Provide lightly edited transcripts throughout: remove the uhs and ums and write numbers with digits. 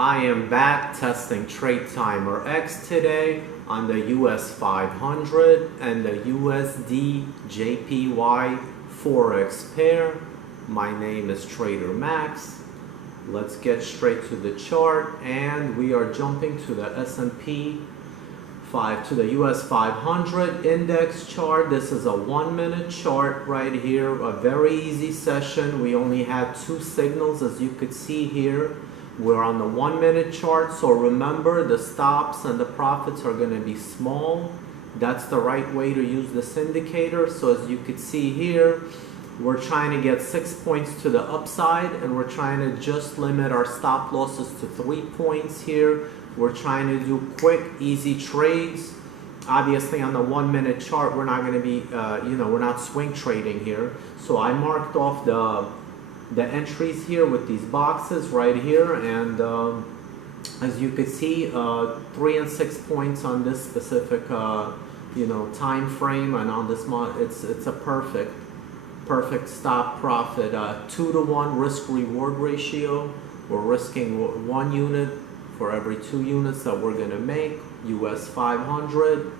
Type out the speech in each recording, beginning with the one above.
I am back testing TradeTimerX today on the US500 and the USD JPY Forex pair. My name is TradeTimerX. Let's get straight to the chart, and we are jumping to the S&P 5 to the US 500 index chart. This is a 1 minute chart right here, a very easy session. We only had two signals, as you could see here. We're on the 1 minute chart, so remember the stops and the profits are going to be small. That's the right way to use this indicator. So as you could see here, we're trying to get 6 points to the upside, and we're trying to just limit our stop losses to 3 points here. We're trying to do quick, easy trades. Obviously, on the 1 minute chart, we're not going to be, we're not swing trading here. So I marked off the entries here with these boxes right here, and as you can see, 3 and 6 points on this specific, time frame, and on this month, it's a perfect stop profit. 2-to-1 risk-reward ratio. We're risking 1 unit for every 2 units that we're going to make. US 500.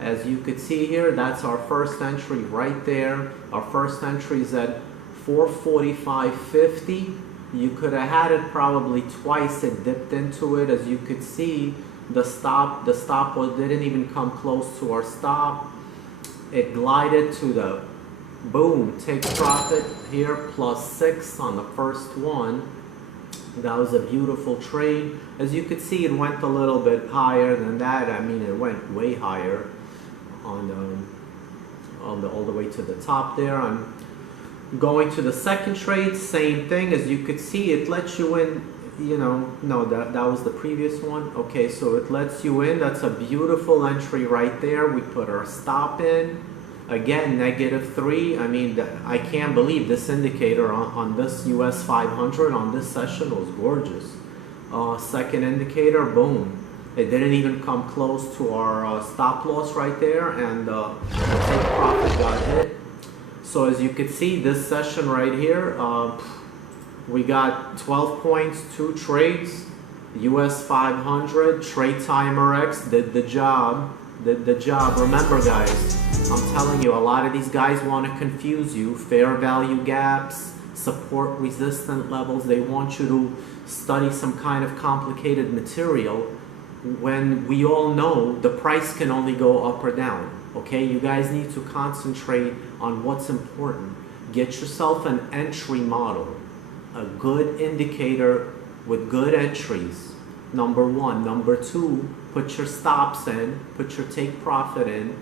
As you could see here, that's our first entry right there. Our first entry is at 445.50. You could have had it probably twice. It dipped into it. As you could see, the stop didn't even come close to our stop. It glided to the boom, take profit here, +6 on the first one. That was a beautiful trade. As you could see, it went a little bit higher than that. I mean, it went way higher on all the way to the top there. I'm going to the second trade, same thing. As you could see, it lets you in, no, that was the previous one. Okay, so it lets you in. That's a beautiful entry right there. We put our stop in. Again, -3. I mean, I can't believe this indicator on this US 500 on this session was gorgeous. Second indicator, boom. It didn't even come close to our stop loss right there, and the take profit got hit. So as you can see, this session right here, we got 12 points, 2 trades. US 500, TradeTimerX did the job. Remember, guys, I'm telling you, a lot of these guys want to confuse you. Fair value gaps, support resistant levels. They want you to study some kind of complicated material when we all know the price can only go up or down. Okay, you guys need to concentrate on what's important. Get yourself an entry model, a good indicator with good entries. Number 1. Number 2, put your stops in, put your take profit in,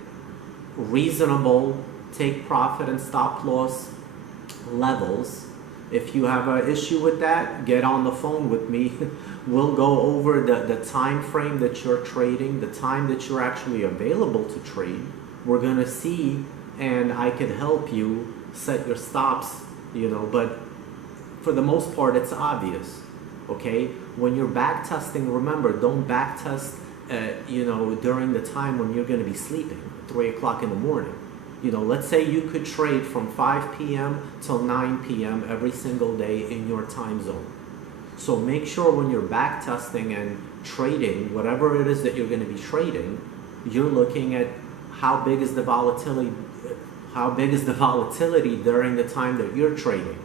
reasonable take profit and stop loss levels. If you have an issue with that, get on the phone with me. We'll go over the time frame that you're trading, the time that you're actually available to trade. We're going to see, and I can help you set your stops, but for the most part, it's obvious. Okay, when you're back testing, remember, don't back test, during the time when you're going to be sleeping, 3 o'clock in the morning. Let's say you could trade from 5 p.m. till 9 p.m. every single day in your time zone. So make sure when you're back testing and trading, whatever it is that you're going to be trading, you're looking at how big is the volatility during the time that you're trading.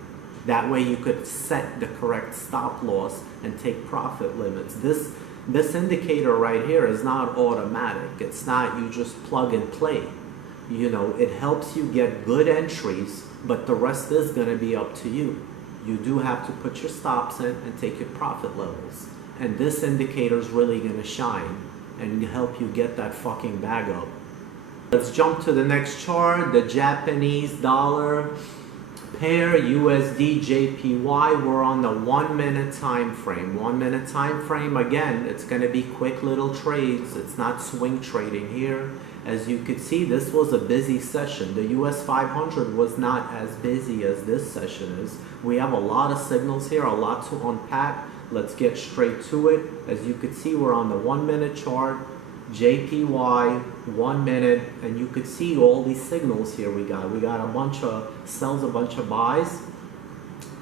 That way you could set the correct stop loss and take profit limits. This indicator right here is not automatic. It's not you just plug and play. It helps you get good entries, but the rest is going to be up to you. You do have to put your stops in and take your profit levels. And this indicator is really going to shine and help you get that fucking bag up. Let's jump to the next chart, the Japanese dollar pair, USD JPY. We're on the 1 minute time frame. 1 minute time frame. Again, it's going to be quick little trades. It's not swing trading here. As you could see, this was a busy session. The US 500 was not as busy as this session is. We have a lot of signals here, a lot to unpack. Let's get straight to it. As you could see, we're on the 1 minute chart. JPY 1 minute, and you could see all these signals here. We got a bunch of sells, a bunch of buys.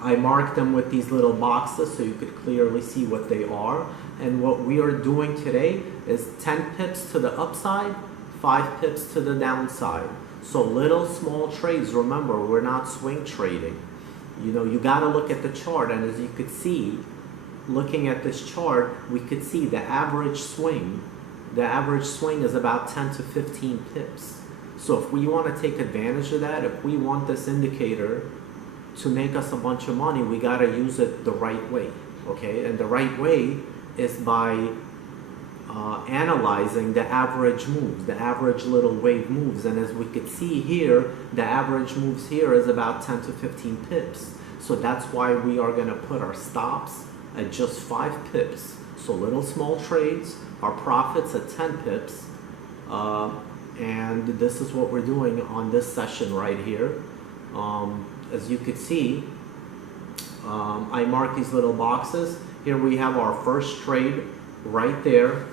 I marked them with these little boxes so you could clearly see what they are. And what we are doing today is 10 pips to the upside, 5 pips to the downside. So little small trades. Remember, we're not swing trading. You know, you got to look at the chart, and as you could see, looking at this chart, we could see the average swing. The average swing is about 10 to 15 pips. So if we want to take advantage of that, if we want this indicator to make us a bunch of money, we got to use it the right way, okay? And the right way is by analyzing the average moves, the average little wave moves. And as we could see here, the average moves here is about 10 to 15 pips. So that's why we are going to put our stops at just 5 pips. So little small trades, our profits at 10 pips. And this is what we're doing on this session right here. As you could see, I mark these little boxes. Here we have our first trade right there.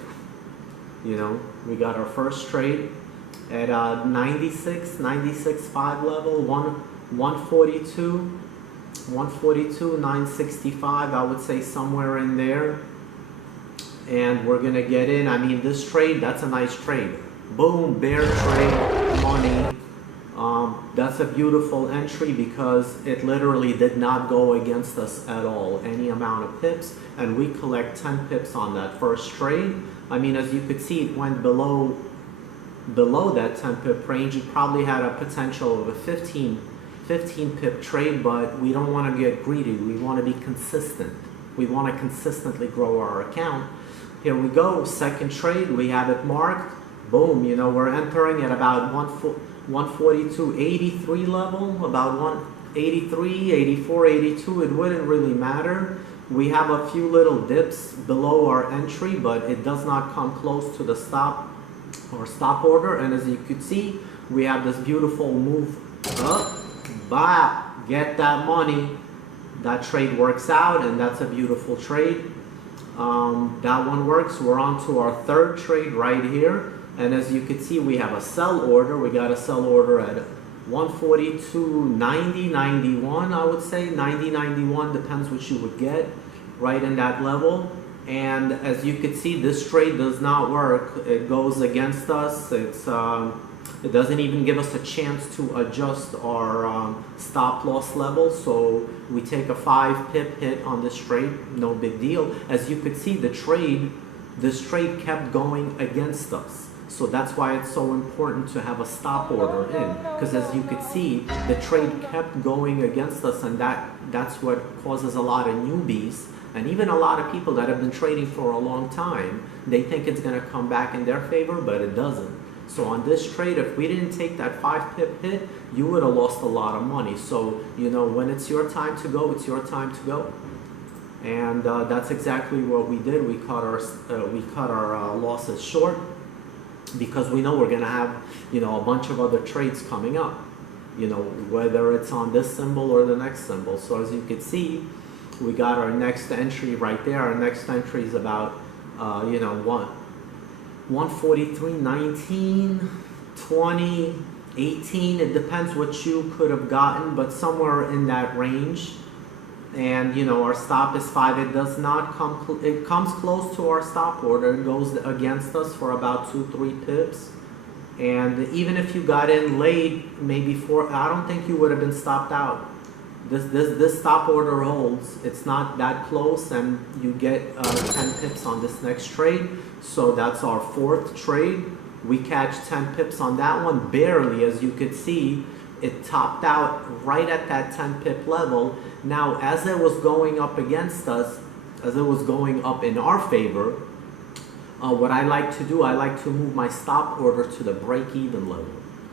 You know, we got our first trade at 96.5 level, 142, 965, I would say somewhere in there. And we're gonna get in. I mean, this trade, that's a nice trade. Boom, bear trade, money. That's a beautiful entry because it literally did not go against us at all, any amount of pips, and we collect 10 pips on that first trade. I mean, as you could see, it went below that 10 pip range. It probably had a potential of a 15 pip trade, but we don't want to get greedy. We want to be consistent. We want to consistently grow our account. Here we go, second trade, we have it marked. Boom, you know, we're entering at about 142.83 level, about 183, 84, 82, it wouldn't really matter. We have a few little dips below our entry, but it does not come close to the stop or stop order. And as you could see, we have this beautiful move up, bah, get that money. That trade works out, and that's a beautiful trade. That one works. We're on to our third trade right here. And as you can see, we have a sell order. We got a sell order at 142.90, 91, I would say. 90, 91, depends what you would get right in that level. And as you can see, this trade does not work. It goes against us. It doesn't even give us a chance to adjust our stop loss level. So we take a 5 pip hit on this trade, no big deal. As you could see, this trade kept going against us. So that's why it's so important to have a stop order in, because as you could see, the trade kept going against us, and that's what causes a lot of newbies and even a lot of people that have been trading for a long time. They think it's going to come back in their favor, but it doesn't. So on this trade, if we didn't take that 5 pip hit, you would have lost a lot of money. So, you know, when it's your time to go, it's your time to go. And that's exactly what we did. We cut our losses short, because we know we're going to have, you know, a bunch of other trades coming up, you know, whether it's on this symbol or the next symbol. So as you can see, we got our next entry right there. Our next entry is about, you know, 143.19, 20, 18. It depends what you could have gotten, but somewhere in that range. And you know, our stop is 5. It does not come, it comes close to our stop order. It goes against us for about 2-3 pips. And even if you got in late, maybe 4, I don't think you would have been stopped out. This stop order holds. It's not that close, and you get 10 pips on this next trade. So that's our fourth trade. We catch 10 pips on that one, barely. As you could see, it topped out right at that 10 pip level. Now, as it was going up against us, as it was going up in our favor, what I like to do, I like to move my stop order to the break-even level.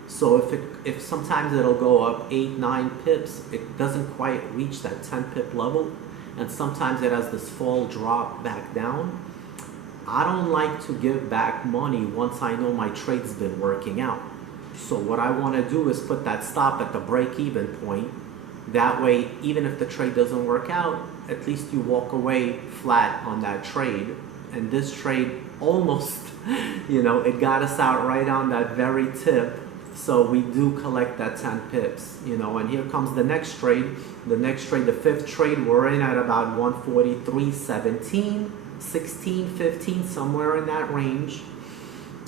So if sometimes it'll go up 8, 9 pips, it doesn't quite reach that 10 pip level, and sometimes it has this fall drop back down. I don't like to give back money once I know my trade's been working out. So what I want to do is put that stop at the break-even point. That way, even if the trade doesn't work out, at least you walk away flat on that trade. And this trade almost, you know, it got us out right on that very tip. So we do collect that 10 pips, you know, and here comes the next trade. The next trade, the fifth trade, we're in at about 143.17, 16, 15, somewhere in that range.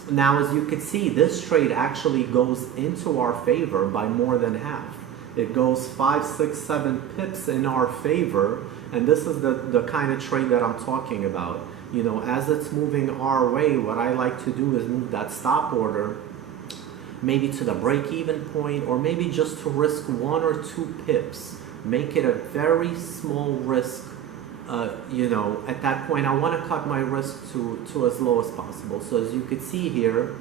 Now, as you can see, this trade actually goes into our favor by more than half. It goes 5, 6, 7 pips in our favor, and this is the kind of trade that I'm talking about. You know, as it's moving our way, what I like to do is move that stop order maybe to the break-even point, or maybe just to risk 1 or 2 pips. Make it a very small risk. You know, at that point, I want to cut my risk to as low as possible. So as you can see here,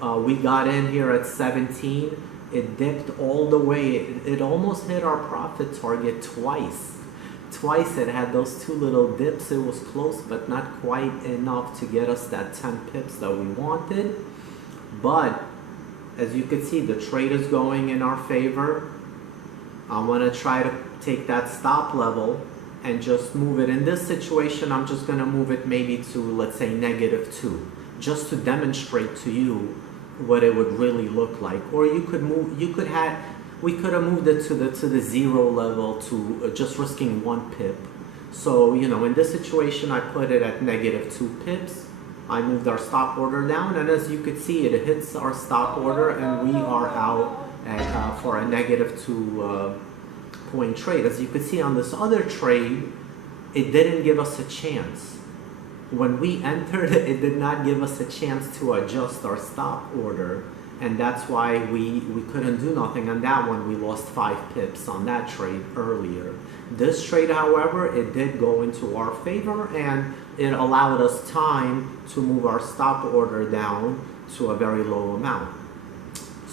we got in here at 17. It dipped all the way. It almost hit our profit target twice. Twice it had those 2 little dips. It was close, but not quite enough to get us that 10 pips that we wanted. But as you can see, the trade is going in our favor. I want to try to take that stop level and just move it. In this situation, I'm just going to move it maybe to, let's say, -2, just to demonstrate to you what it would really look like. Or you could move, we could have moved it to the 0 level to just risking 1 pip. So, you know, in this situation, I put it at -2 pips. I moved our stop order down, and as you could see, it hits our stop order, and we are out at, for a -2 point trade. As you could see on this other trade, it didn't give us a chance. When we entered it, it did not give us a chance to adjust our stop order, and that's why we couldn't do nothing on that one. We lost 5 pips on that trade earlier. This trade, however, it did go into our favor, and it allowed us time to move our stop order down to a very low amount.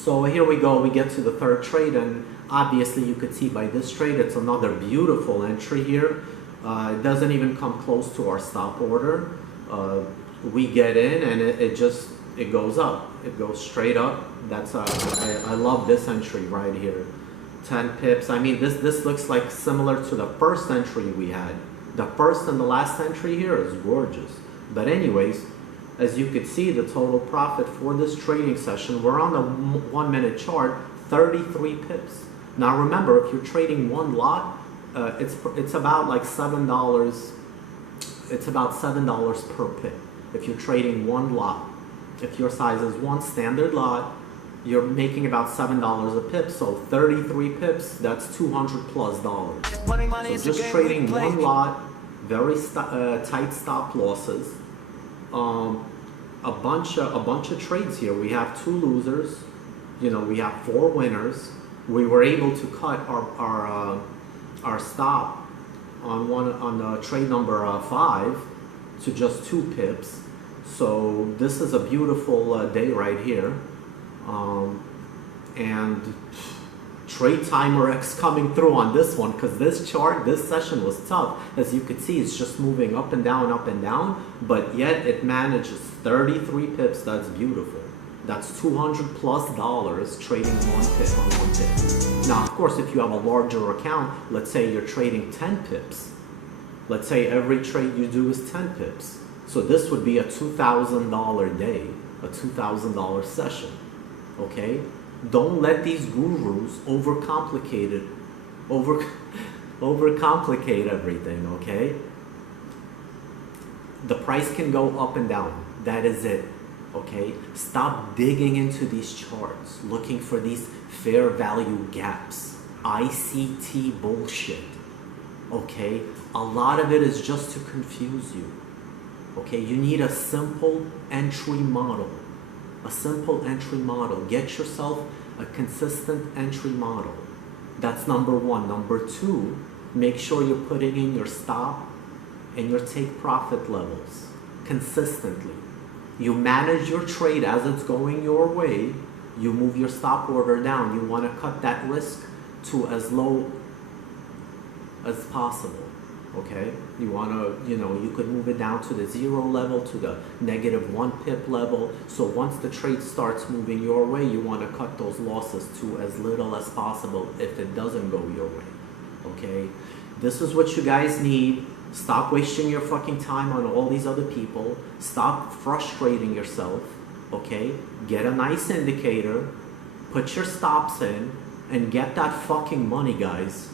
So here we go, we get to the third trade, and obviously you could see by this trade, it's another beautiful entry here. It doesn't even come close to our stop order. We get in, and it goes up. It goes straight up. I love this entry right here. 10 pips. I mean, this looks like similar to the first entry we had. The first and the last entry here is gorgeous. But anyways, as you can see, the total profit for this trading session, we're on the 1 minute chart, 33 pips. Now remember, if you're trading one lot, it's about like $7. It's about $7 per pip if you're trading one lot. If your size is one standard lot, you're making about $7 a pip. So 33 pips, that's $200 plus. So just trading one lot, very tight stop losses. A bunch of trades here. We have 2 losers. You know, we have 4 winners. We were able to cut our stop on the trade number 5 to just 2 pips. So this is a beautiful day right here, and TradeTimerX coming through on this one, because this session was tough. As you can see, it's just moving up and down, but yet it manages 33 pips. That's beautiful. That's $200 plus trading 1 pip on 1 pip. Now, of course, if you have a larger account, let's say you're trading 10 pips. Let's say every trade you do is 10 pips. So this would be a $2,000 day, a $2,000 session, okay? Don't let these gurus overcomplicate everything, okay? The price can go up and down. That is it, okay? Stop digging into these charts, looking for these fair value gaps, ICT bullshit, okay? A lot of it is just to confuse you. Okay, you need a simple entry model. A simple entry model. Get yourself a consistent entry model. That's number 1. Number 2, make sure you're putting in your stop and your take profit levels consistently. You manage your trade as it's going your way. You move your stop order down. You want to cut that risk to as low as possible. Okay, you want to, you know, you could move it down to the 0 level, to the -1 pip level. So once the trade starts moving your way, you want to cut those losses to as little as possible if it doesn't go your way. Okay, this is what you guys need. Stop wasting your fucking time on all these other people. Stop frustrating yourself. Okay, get a nice indicator. put your stops in, and get that fucking money, guys.